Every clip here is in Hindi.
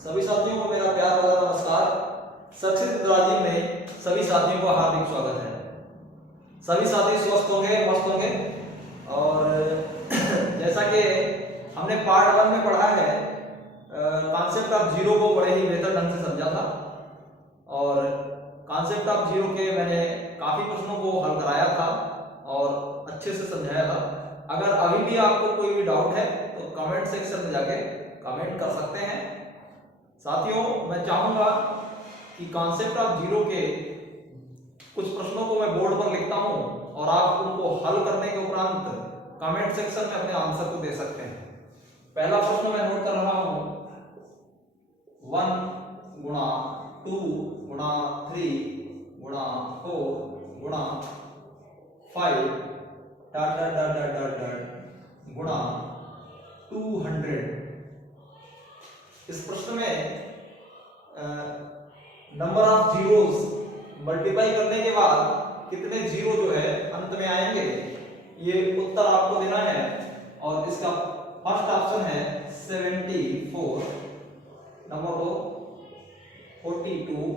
सभी साथियों को मेरा प्यार भरा नमस्कार। सक्सेस विद्यालय में सभी साथियों का हार्दिक स्वागत है। सभी साथी स्वस्थ होंगे, मस्त होंगे। और जैसा कि हमने पार्ट 1 में पढ़ा है, कॉन्सेप्ट ऑफ जीरो को बड़े ही बेहतर ढंग से समझा था और कॉन्सेप्ट ऑफ जीरो के मैंने काफी प्रश्नों को हल कराया था और अच्छे से समझाया था। अगर अभी भी आपको कोई भी डाउट है तो कमेंट सेक्शन में जाके कमेंट कर सकते हैं। साथियों, मैं चाहूंगा कि कॉन्सेप्ट ऑफ जीरो के कुछ प्रश्नों को मैं बोर्ड पर लिखता हूं और आप उनको हल करने के उपरांत कमेंट सेक्शन में अपने आंसर को दे सकते हैं। पहला प्रश्न मैं नोट कर रहा हूं, 1 गुणा 2 गुणा 3 गुणा 4 गुणा 5 dot dot dot dot dot dot गुणा 200। इस प्रश्न में नंबर ऑफ जीरोस मल्टीप्लाई करने के बाद कितने जीरो जो है अंत में आएंगे, ये उत्तर आपको देना है। और इसका फर्स्ट ऑप्शन है 74, नंबर 2 42,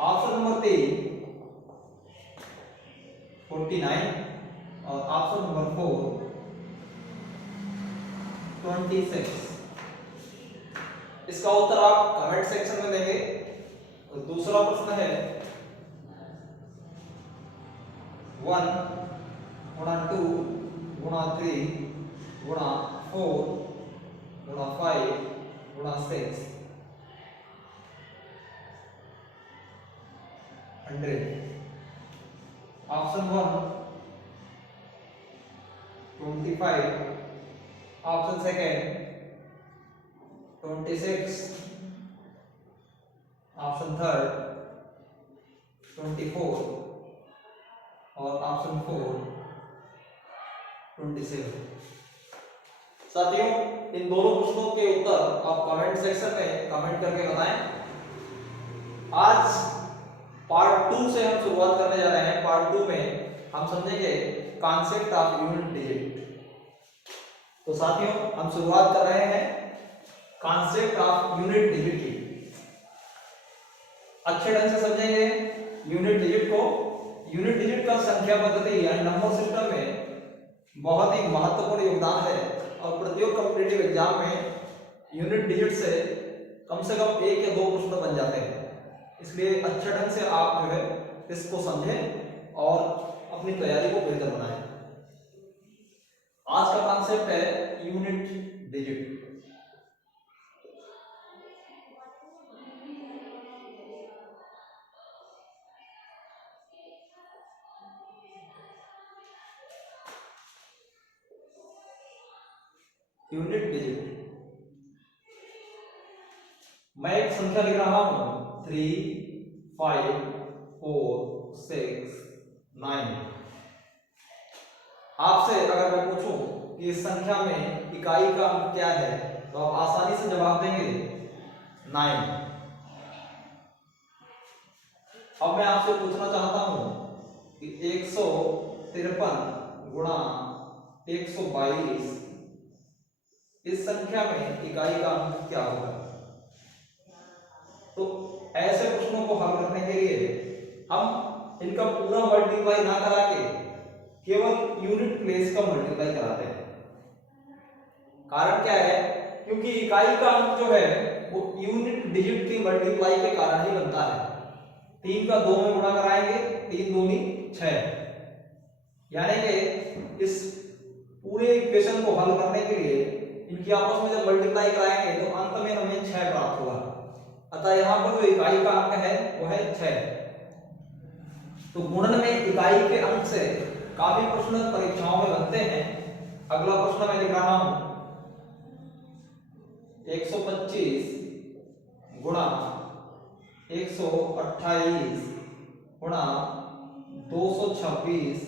ऑप्शन नंबर 3 49 और ऑप्शन नंबर 4 26। इसका उत्तर आप कमेंट सेक्शन में देंगे। और दूसरा प्रश्न है 1 गुणा 2 गुणा 3 गुणा 4 गुणा 5 गुणा 6 100। Option 1 25, option second 26, option third 24 और ऑप्शन 4 27। साथियों, इन दोनों प्रश्नों के उत्तर आप कमेंट सेक्शन में कमेंट करके बताएं। आज पार्ट 2 से हम शुरुआत करने जा रहे हैं। पार्ट 2 में हम समझेंगे कॉन्सेप्ट ऑफ यूनिट डिजिट। तो साथियों, हम शुरुआत कर रहे हैं कॉन्सेप्ट ऑफ यूनिट डिजिट की। अच्छे ढंग से समझेंगे यूनिट डिजिट को। यूनिट डिजिट का संख्या पद्धति यानी नंबर सिस्टम में बहुत ही महत्वपूर्ण योगदान है और प्रत्येक कॉम्पिटिटिव एग्जाम में यूनिट डिजिट से कम 1 या 2 प्रश्न बन जाते हैं। इसलिए अच्छे ढंग से आप जो है इसको समझें और अपनी तैयारी को बेहतर बनाएं। आज का कॉन्सेप्ट है यूनिट डिजिट। यूनिट डिजिट, मैं एक संख्या लिख रहा हूं 3 5 4 6 9। आपसे अगर मैं पूछूं कि इस संख्या में इकाई का अंक क्या है तो आप आसानी से जवाब देंगे 9। अब मैं आपसे पूछना चाहता हूं कि 153 गुणा 122 इस संख्या में इकाई का अंक क्या होगा। तो ऐसे प्रश्नों को हल करने के लिए हम इनका पूरा मल्टीप्लाई ना करा के केवल यूनिट प्लेस का मल्टीप्लाई कराते हैं। कारण क्या है? क्योंकि इकाई का अंक जो है वो यूनिट डिजिट की मल्टीप्लाई के कारण ही बनता है। 3 का 2 में गुणा कराएंगे, 3 दूनी 6, यानी कि इस पूरे इक्वेशन को हल करने के लिए इनकी आपस में जब मल्टीप्लाई कराएंगे तो अंत में हमें 6 प्राप्त होगा। अतः यहाँ पर जो इकाई का अंक है वो है 6। तो गुणन में इकाई के अंक से काफी प्रश्न परीक्षाओं में बनते हैं। अगला प्रश्न मैं लिख रहा हूं 125 गुणा 128 गुणा 226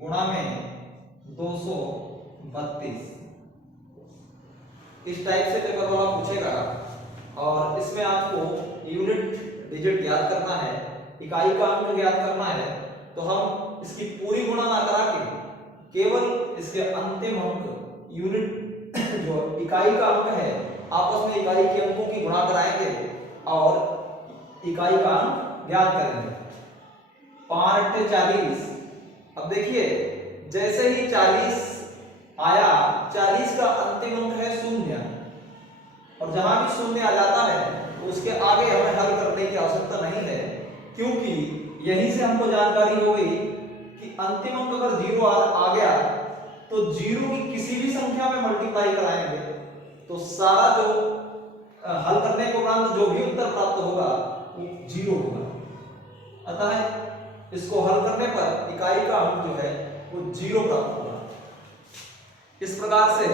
गुणा में 232। इस टाइप से पेपर वाला पूछेगा और इसमें आपको यूनिट डिजिट ज्ञात करना है, इकाई का अंक ज्ञात करना है। तो हम इसकी पूरी गुणा ना करा के केवल इसके अंतिम अंक यूनिट जो इकाई का अंक है आपस में इकाई के अंकों की गुणा कराएंगे और इकाई का अंक ज्ञात करेंगे। 5 × 40। अब देखिए जैसे ही 40 आया, 40 का अंतिम अंक है 0 और जहां भी 0 आ जाता है तो उसके आगे हमें हल करने की आवश्यकता नहीं है, क्योंकि यहीं से हमको जानकारी हो गई कि अंतिम अंक अगर 0 आ गया तो 0 की किसी भी संख्या में मल्टीप्लाई कराएंगे तो सारा जो हल करने के उपरांत जो भी उत्तर प्राप्त होगा वो 0 होगा। अतः इसको हल करने पर इकाई का अंक जो है वो 0 प्राप्त होगा। इस प्रकार से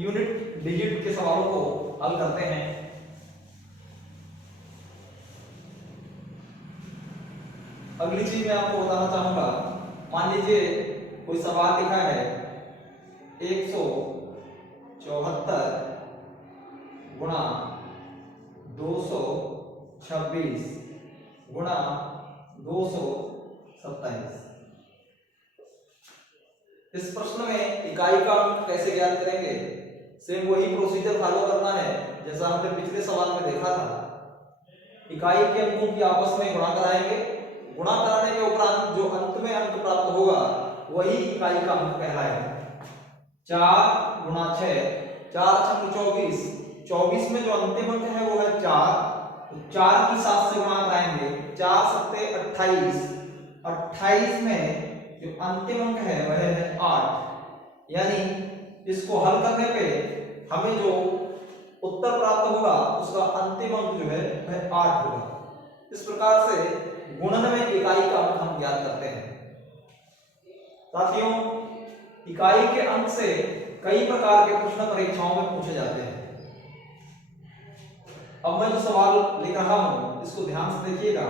यूनिट डिजिट के सवालों को हल करते हैं। अगली चीज मैं आपको बताना चाहूंगा, मान लीजिए कोई सवाल लिखा है 174 गुणा 226 गुणा 227। इस प्रश्न में इकाई का अंक कैसे ज्ञात करेंगे? सेम वही प्रोसीजर फॉलो करना है जैसा हमने पिछले सवाल में देखा था। इकाई के अंकों की आपस में गुणा कराएंगे, गुणा कराने के उपरांत जो अंत में अंक प्राप्त होगा वही इकाई का अंक कहलाएगा। 4 गुणा 6, 4 × 24, 24 में जो अंतिम अंक है वो है 4, तो 4 की 7 से गुणा कराएंगे, 4 × 7 = 28, 28 में जो अंतिम अंक है वह है 8, यानी इसको हल करने पे हमें जो उत्तर प्राप्त होगा उसका अंतिम अंक जो है वह 8 होगा। इस प्रकार से गुणन में इकाई का अंक हम ज्ञात करते हैं। साथियों, इकाई के अंक से कई प्रकार के प्रश्न परीक्षाओं में पूछे जाते हैं। अब मैं जो सवाल लिख रहा हूं इसको ध्यान से देखिएगा।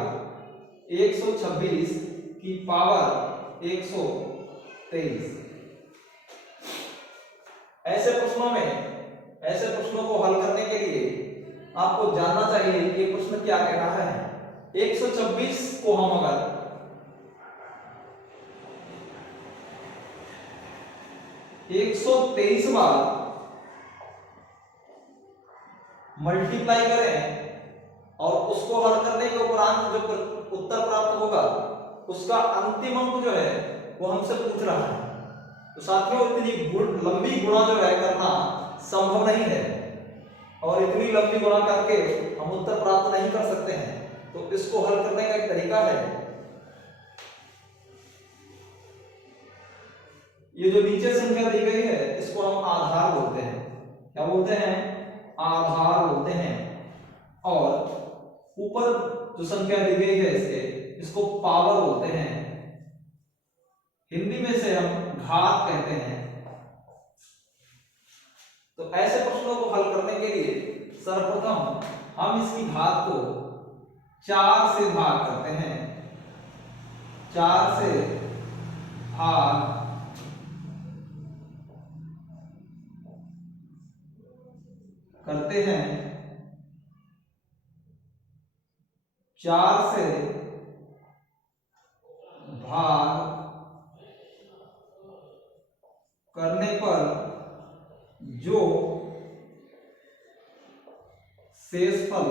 126 की पावर 123। ऐसे प्रश्नों को हल करने के लिए आपको जानना चाहिए कि प्रश्न क्या कह रहा है। 126 को हम अगर 123 बार मल्टीप्लाई करें और उसको हल करने के उपरांत जो उत्तर प्राप्त होगा उसका अंतिम अंक जो है वो हमसे पूछ रहा है। तो साथियों, इतनी लंबी गुणा जो है करना संभव नहीं है और इतनी लंबी गुणा करके हम उत्तर प्राप्त नहीं कर सकते हैं। तो इसको हल करने का एक तरीका है, ये जो नीचे संख्या दी गई है इसको हम आधार बोलते हैं। क्या बोलते हैं? आधार बोलते हैं। और ऊपर जो संख्या दी गई है इसको पावर बोलते हैं। हिंदी में से हम घात कहते हैं। तो ऐसे प्रश्नों को हल करने के लिए सर्वप्रथम हम इसकी घात को 4 से भाग करते हैं। 4 से भाग करते हैं। 4 से भाग करने पर जो शेषफल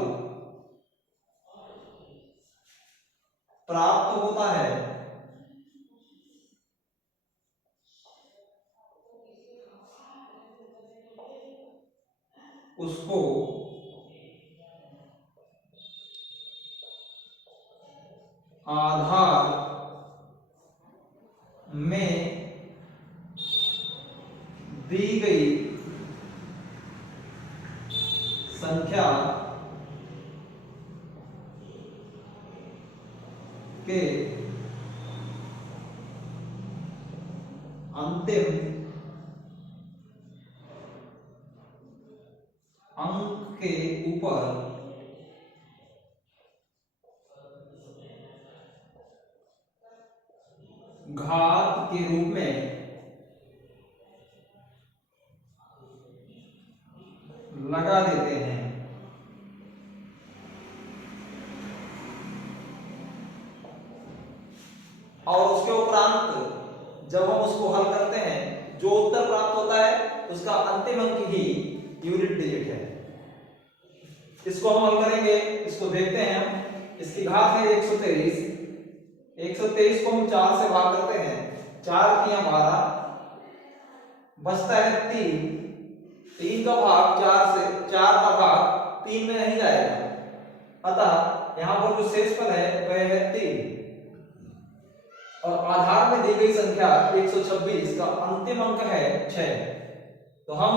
प्राप्त होता है उसको आधार में दी गई संख्या के अंतिम अंक के ऊपर घात के रूप में लगा देते हैं। और उसके उपरांत जब हम उसको हल करते हैं जो उत्तर प्राप्त होता है उसका अंतिम अंक ही यूनिट डिजिट है। इसको हम हल करेंगे, इसको देखते हैं हम। इसकी घात है 123, 123 को हम 4 से भाग करते हैं, 4 तिया 12, बचता है 3, 3 का भाग 4 से, 4 का भाग 3 में नहीं जाएगा, अतः यहाँ पर जो शेषफल है वह है 3। और आधार में दी गई संख्या 126 का अंतिम अंक है 6। तो हम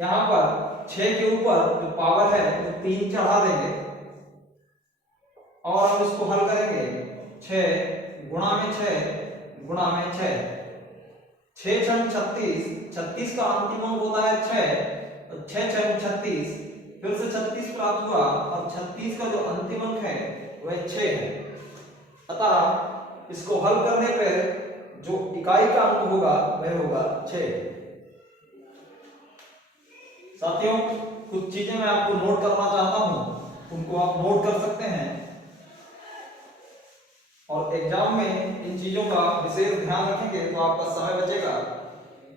यहाँ पर 6 के ऊपर जो पावर है वो 3 चढ़ा देंगे और हम इसको हल करेंगे। 6 गुणा में 6 गुणा में 6, 6 छंग 36, 36 का अंतिम अंक होता है 6, तो 6 छंग 36, फिर से 36 प्राप्त हुआ और 36 का जो अंतिम अंक है वह 6 है। अतः इसको हल करने पर जो इकाई का अंक होगा वह होगा 6। साथियों, कुछ चीजें मैं आपको नोट करना चाहता हूं, उनको आप नोट कर सकते हैं और एग्जाम में इन चीजों का विशेष ध्यान रखेंगे तो आपका समय बचेगा।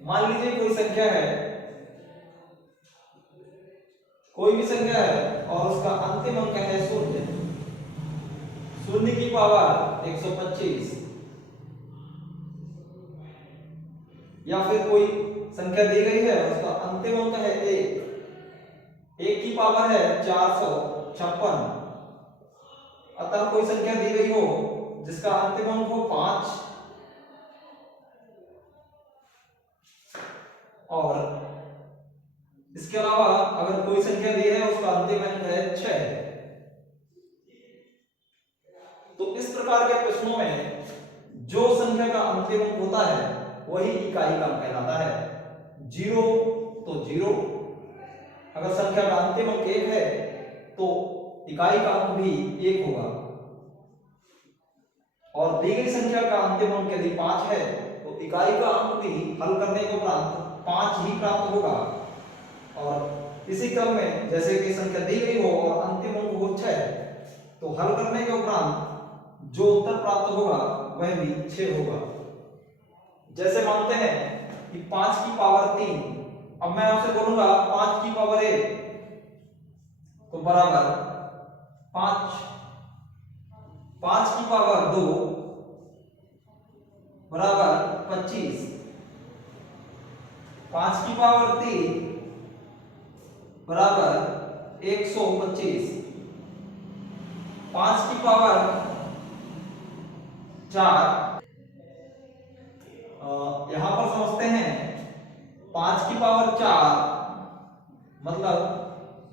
मान लीजिए कोई संख्या है, कोई भी संख्या है और उसका अंतिम अंक है 0, 0 की पावर 125, या फिर कोई संख्या दी गई है उसका अंतिम अंक है 1, 1 की पावर है 456। अतः कोई संख्या दी गई हो जिसका अंतिम अंक हो 5 और इसके अलावा अगर कोई संख्या दी है उसका अंतिम अंक है 6। तो इस प्रकार के प्रश्नों में जो संख्या का अंतिम अंक होता है वही इकाई का अंक कहलाता है। 0 तो 0, अगर संख्या का अंतिम अंक 1 है तो इकाई का अंक भी 1 होगा, और दी गई संख्या का अंतिम अंक यदि 5 है तो इकाई का अंक भी हल करने के उपरांत 5 ही प्राप्त होगा। और इसी क्रम में जैसे कि संख्या दी गई हो और अंतिम अंक हो 6, तो हल करने के उपरांत जो उत्तर प्राप्त होगा वह भी 6 होगा। जैसे मानते हैं कि 5 की पावर 3, अब मैं आपसे बोलूंगा 5 की पावर 1 तो बराबर 5, 5 की पावर 2 बराबर 25, 5 की पावर 3 बराबर 125, 5 की पावर 4, यहां पर समझते हैं 5 की पावर 4 मतलब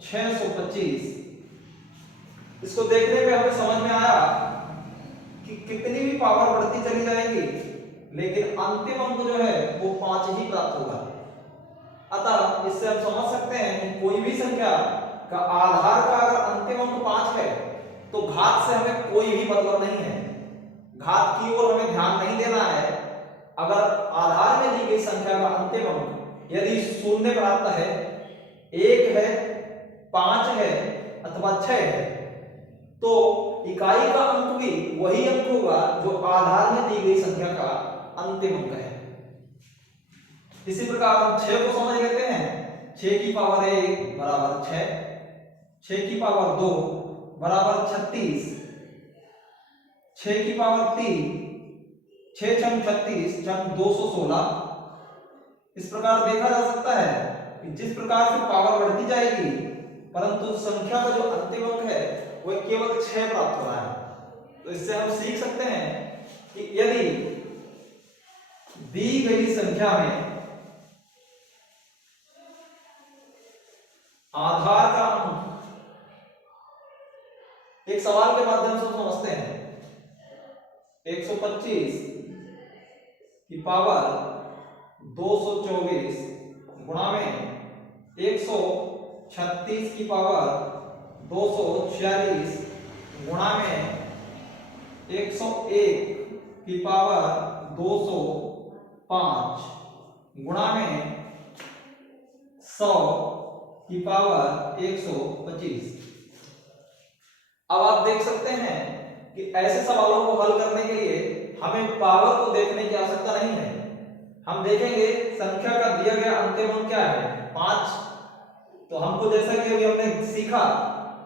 625। इसको देखने पे हमें समझ में आया कि कितनी भी पावर बढ़ती चली जाएगी लेकिन अंतिम अंक जो है वो 5 ही प्राप्त होगा। अतः इससे हम समझ सकते हैं कि कोई भी संख्या का आधार का अगर अंतिम अंक 5 है तो घात से हमें कोई भी मतलब नहीं है, घात की ओर हमें ध्यान नहीं देना है। अगर आधार में दी गई संख्या का अंतिम अंक यदि 0 प्राप्त है, 1 है, 5 है अथवा 6 है तो इकाई का अंक भी वही अंक होगा जो आधार में दी गई संख्या का अंतिम अंक है। इसी प्रकार हम 6 को समझ लेते हैं। 6 की पावर 1 बराबर 6, 6 की पावर 2 बराबर 36, 6 की पावर 3, 6 छंग 36 छंग 216। इस प्रकार देखा जा सकता है कि जिस प्रकार से पावर बढ़ती जाएगी परंतु संख्या का जो अंतिम अंक है वह केवल 6 प्राप्त हो रहा है। तो इससे हम सीख सकते हैं कि यदि दी गई संख्या में आधार का अंक, एक सवाल के माध्यम से समझते हैं, 125 की पावर 224 गुणा में 136 की पावर 246 गुणा में 101 की पावर 205 गुणा में 100 की पावर 125। अब आप देख सकते हैं कि ऐसे सवालों को हल करने के लिए हमें पावर को देखने की आवश्यकता नहीं है। हम देखेंगे संख्या का दिया गया अंतिम अंक क्या है 5। तो हमको जैसा कि अभी हमने सीखा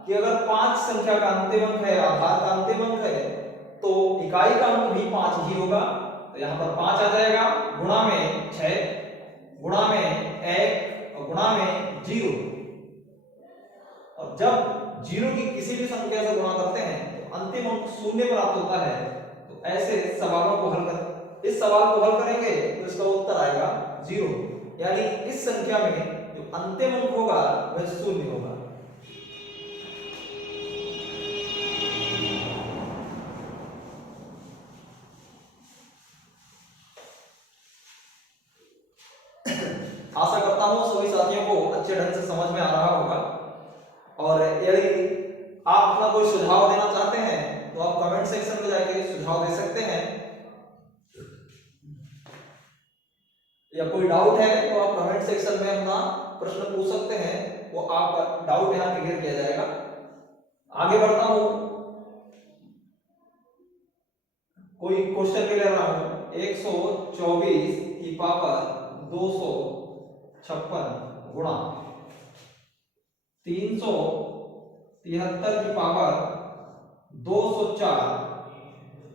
कि अगर 5 संख्या का अंतिम अंक है, आधार का अंतिम अंक है, तो इकाई का अंक भी 5 ही होगा। तो यहाँ पर 5 आ जाएगा, गुणा में 6, गुणा में 1 और गुणा में 0। और जब 0 की किसी भी संख्या से गुणा करते हैं तो अंतिम अंक 0 प्राप्त होता है। तो ऐसे सवालों को हल कर, इस सवाल को हल करेंगे तो इसका उत्तर आएगा 0, यानी इस संख्या में जो अंतिम अंक होगा वह 0 होगा। आशा करता हूं सभी साथियों को अच्छे ढंग से समझ में आ रहा होगा। और यदि आप अपना कोई सुझाव देना चाहते हैं तो आप कमेंट सेक्शन में जाके सुझाव दे सकते हैं, या कोई डाउट है तो आप कमेंट सेक्शन में अपना प्रश्न पूछ सकते हैं, वो आपका डाउट यहाँ क्लियर किया जाएगा। आगे बढ़ता हूं, कोई क्वेश्चन ले रहा हूं। 124 की पावर 256 गुणा 373 की पावर 204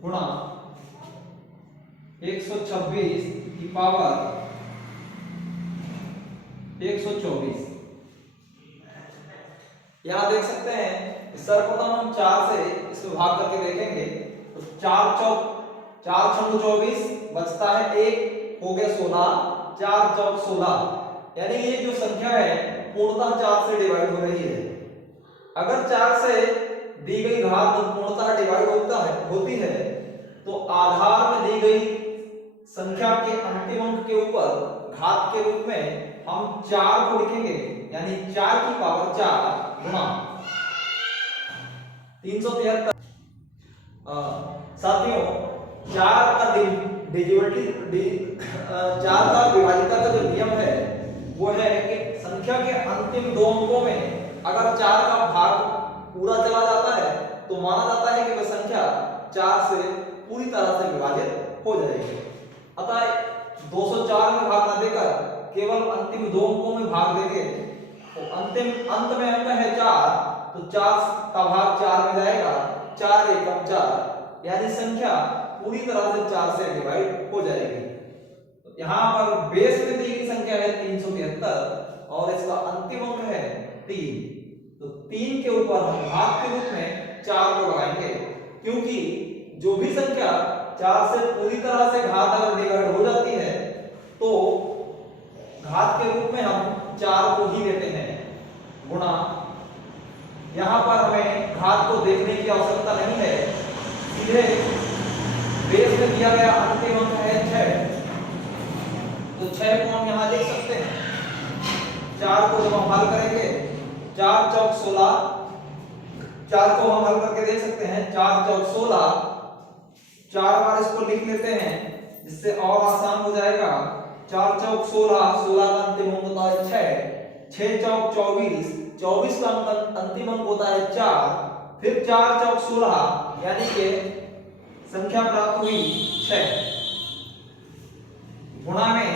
गुणा 126 की पावर 124। यहां देख सकते हैं सर्वप्रथम हम 4 से इसको भाग करके देखेंगे तो 4 चौक 4 छंग 24 बचता है 1, हो गया 16, 4 चौक 16, यानी ये जो संख्या है पूर्णतः 4 से डिवाइड हो रही है। अगर 4 से दी गई घात पूर्णतः डिवाइड होती है तो आधार में दी गई संख्या के अंतिम अंक के ऊपर घात के रूप में हम 4 को लिखेंगे, यानी 4 की पावर 4 गुणा 373। साथियों 4 का चार का विभाजिता का जो नियम है वो है कि संख्या के अंतिम 2 अंकों में अगर 4 का भाग पूरा चला जाता है तो माना जाता है कि वह संख्या 4 से पूरी तरह से विभाजित हो जाएगी। अतः 204 में भाग न देकर केवल अंतिम 2 अंकों में भाग देंगे तो अंत में अंक है 4, तो 4 का भाग 4 में जाएगा, 4 एकम 4, यानी संख्या पूरी तरह से 4 से डिवाइड हो जाएगी। तो यहाँ पर बेस में दी गई संख्या है 373 और इसका अंतिम अंक है 3, तो 3 के ऊपर हम घात के रूप में 4 को लगाएंगे, क्योंकि जो भी संख्या 4 से पूरी तरह से घात अगर डिवाइड हो जाती है तो घात के रूप में हम 4 को ही लेते हैं, गुणा यहाँ पर हमें घात को देखने की आवश्यकता नहीं है, सीधे बेस में दिया गया अंतिम अंक है 6, तो 6 को हम यहाँ लिख सकते हैं। 4 को जब हम हल करेंगे 4 चौक 16, 4 को हम हल करके देख सकते हैं, 4 चौक 16, 4 बार इसको लिख लेते हैं जिससे और आसान हो जाएगा। 4 चौक 16, 16 का अंतिम अंक होता है 6, 6 चौक 24, 24 का अंतिम अंक होता है 4, फिर 4 चौक 16, यानी कि संख्या प्राप्त हुई 6, गुणा में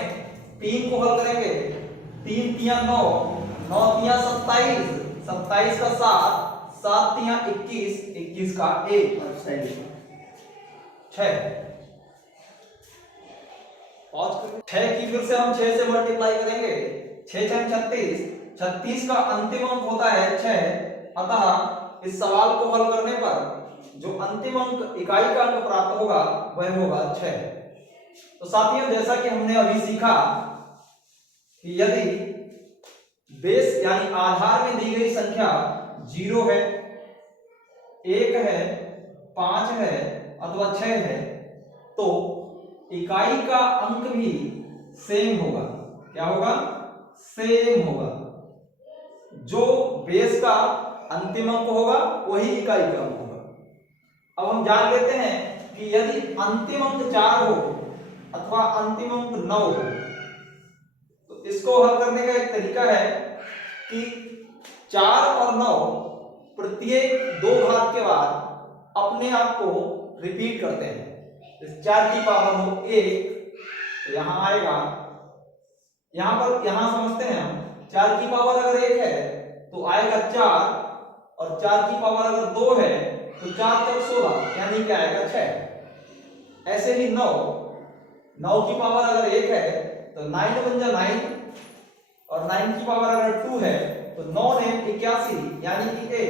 3 को हल करेंगे, 3 तिया 9, 9 तिया 27, 27 का 7, 7 तिया 21, 21 का 1, 6। 6 की फिर से हम 6 से मल्टीप्लाई करेंगे, 6 छंग 36, 36 का अंतिम अंक होता है 6, अतः इस सवाल को हल करने पर जो अंतिम अंक इकाई का अंक प्राप्त होगा वह होगा 6। तो साथियों जैसा कि हमने अभी सीखा कि यदि बेस यानी आधार में दी गई संख्या 0 है, 1 है, 5 है अथवा 6 है तो इकाई का अंक भी सेम होगा। क्या होगा? सेम होगा। जो बेस का अंतिम अंक होगा वही इकाई का अंक होगा। अब हम जान लेते हैं कि यदि अंतिम अंक 4 हो अथवा अंतिम अंक 9 हो तो इसको हल करने का एक तरीका है कि 4 और 9 प्रत्येक 2 घात के बाद अपने आप को रिपीट करते हैं। 4 की पावर हो 1 तो यहां आएगा, यहां समझते हैं हम 4 की पावर अगर 1 है तो आएगा 4 और 4 की पावर अगर 2 है तो 4 चौक 16 यानी क्या आएगा 6। ऐसे ही 9 की पावर अगर 1 है तो 9 बन जा 9 और 9 की पावर अगर 2 है तो 9 ने 81 यानी कि 1।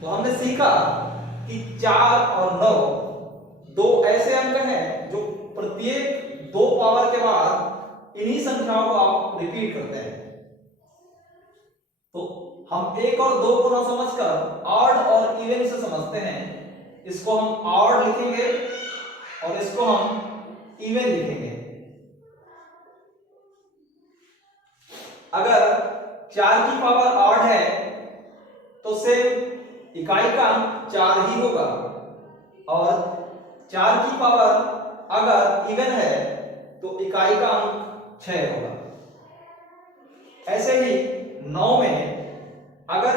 तो हमने सीखा कि 4 और 9 दो ऐसे अंक हैं जो प्रत्येक 2 पावर के बाद इन्हीं संख्याओं को आप रिपीट करते हैं। तो हम 1 और 2 को ना समझकर ऑड और इवन से समझते हैं। इसको हम ऑड लिखेंगे और इसको हम इवन लिखेंगे। अगर 4 की पावर ऑड है तो सिर्फ इकाई का अंक 4 ही होगा और 4 की पावर अगर इवन है तो इकाई का अंक 6 होगा। ऐसे ही 9 में अगर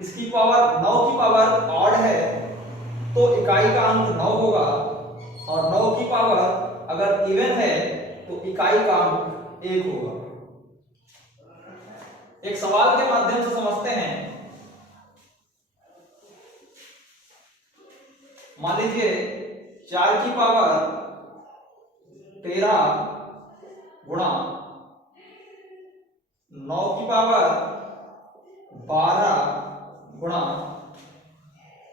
इसकी पावर 9 की पावर ऑड है तो इकाई का अंक 9 होगा और 9 की पावर अगर इवन है तो इकाई का अंक 1 होगा। एक सवाल के माध्यम से समझते हैं। मान लीजिए 4 की पावर 13 गुणा 9 की पावर 12 गुणा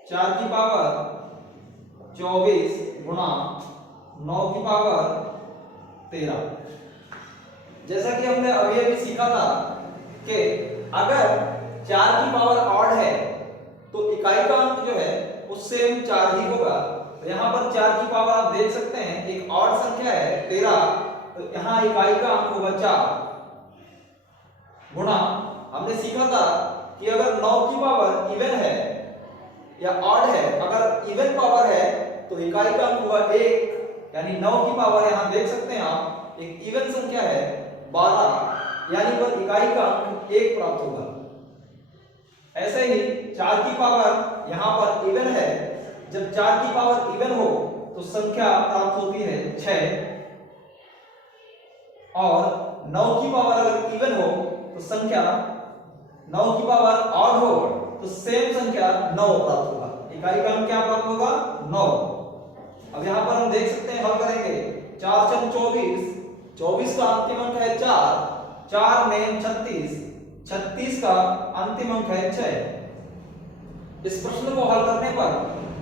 4 की पावर 24 गुणा 9 की पावर 13। जैसा कि हमने अभी सीखा था कि अगर 4 की पावर ऑड है तो इकाई का अंक जो है उससे 4 ही होगा। तो यहाँ पर 4 की पावर आप देख सकते हैं एक ऑड संख्या है 13, तो यहाँ इकाई का अंक होगा 4 गुणा हमने सीखा था कि अगर 9 की पावर इवन है या ऑड है, अगर इवन पावर है तो इकाई का अंक होगा 1 यानी 9 की पावर यहाँ देख सकते हैं आप एक इवन संख्या है 12 यानी पर इकाई का अंक 1 प्राप्त होगा। ऐसे ही 4 की पावर यहाँ पर इवन है, जब 4 की पावर इवन हो तो संख्या प्राप्त होती है 6 और 9 की पावर अगर इवन हो तो संख्या 9 की पावर ऑड हो तो सेम संख्या 9 प्राप्त होगा। इकाई का अंक क्या प्राप्त होगा 9। अब यहाँ पर हम देख सकते हैं हल करेंगे 4 × 24, 24 का अंतिम अंक है 4, 4 में 36, 36 का अंतिम अंक है 6। इस प्रश्न को हल करने पर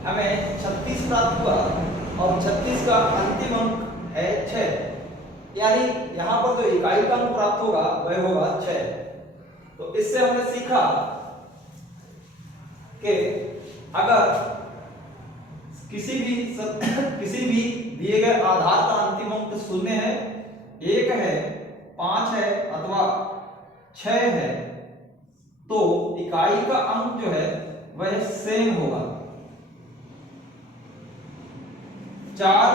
हमें 36 प्राप्त हुआ और 36 का अंतिम अंक है 6 यानी यहाँ पर जो इकाई का अंक प्राप्त होगा वह होगा 6। तो इससे हमने सीखा कि अगर किसी भी दिए गए आधार का अंतिम अंक 0 है, 1 है, 5 है अथवा 6 है तो इकाई का अंक जो है वह सेम होगा। 4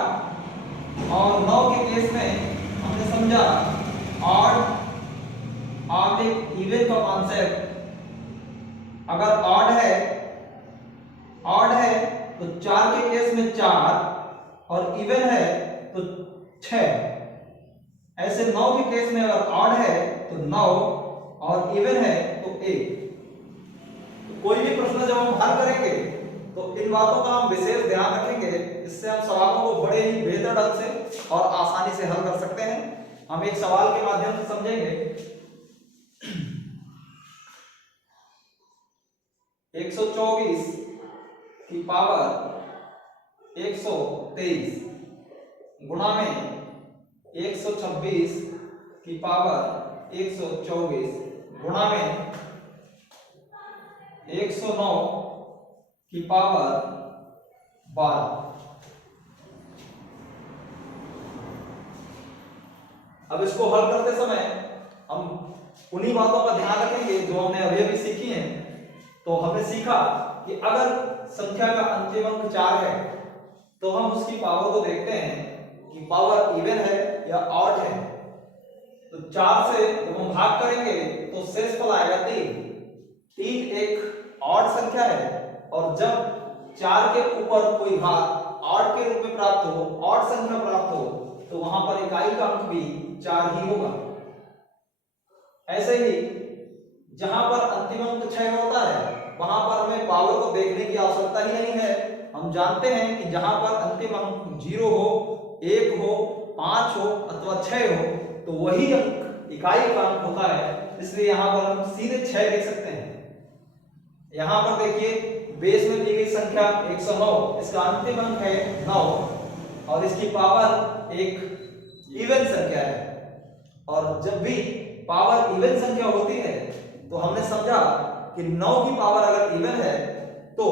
और 9 के केस में हमने समझा ऑड और इवन का कॉन्सेप्ट। अगर ऑड है तो 4 के केस में 4 और इवन है तो 6। ऐसे 9 के केस में अगर ऑड है तो 9 और इवन है तो 1। तो कोई भी प्रश्न जब हम हल करेंगे तो इन बातों का हम विशेष ध्यान रखेंगे, इससे हम सवालों को बड़े ही बेहतर ढंग से और आसानी से हल कर सकते हैं। हम एक सवाल के माध्यम से समझेंगे। 124 की पावर 123 गुणा में 126 की पावर 124 गुणा में 109 की पावर 12। अब इसको हल करते समय हम उन्हीं बातों का ध्यान रखेंगे जो हमने अभी सीखी हैं। तो हमने सीखा कि अगर संख्या का अंतिम अंक 4 है तो हम उसकी पावर को देखते हैं कि पावर इवन है या ऑड है। तो 4 से जब हम भाग करेंगे तो शेषफल आएगा 3। 3 एक ऑड संख्या है और जब 4 के ऊपर कोई घात ऑड के रूप में प्राप्त हो, ऑड संख्या प्राप्त हो तो वहां पर इकाई का अंक भी 4 ही होगा। ऐसे ही जहां पर अंतिम अंक 6 होता है वहां पर हमें पावर को देखने की आवश्यकता ही नहीं है। हम जानते हैं कि जहां पर अंतिम अंक 0 हो, 1 हो, 5 हो अथवा 6 हो तो वही अंक इकाई का अंक होता है, इसलिए यहाँ पर हम सीधे 6 लिख सकते हैं। यहाँ पर देखिए बेस में दी गई संख्या 109, इसका अंतिम अंक है 9 और इसकी पावर एक इवन संख्या है। और जब भी पावर इवन संख्या होती है तो हमने समझा कि 9 की पावर अगर इवन है तो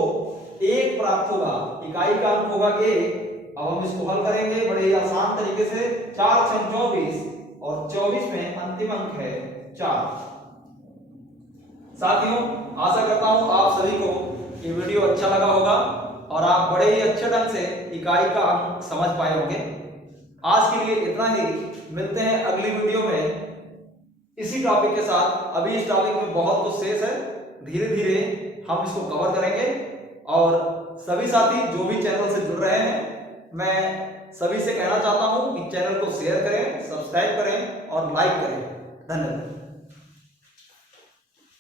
1 प्राप्त होगा, इकाई का अंक होगा 1। अब हम इसको हल करेंगे बड़े ही आसान तरीके से। 4 × 24 और 24 में अंतिम अंक है 4। साथियों, आशा करता हूं आप सभी को ये वीडियो अच्छा लगा होगा और आप बड़े ही अच्छे ढंग से इकाई का अंक समझ पाए होंगे। आज के लिए इतना ही, मिलते हैं अगली वीडियो में इसी टॉपिक के साथ। अभी इस टॉपिक में बहुत कुछ शेष है, धीरे धीरे हम इसको कवर करेंगे। और सभी साथी जो भी चैनल से जुड़ रहे हैं, मैं सभी से कहना चाहता हूं कि चैनल को शेयर करें, सब्सक्राइब करें और लाइक करें। धन्यवाद।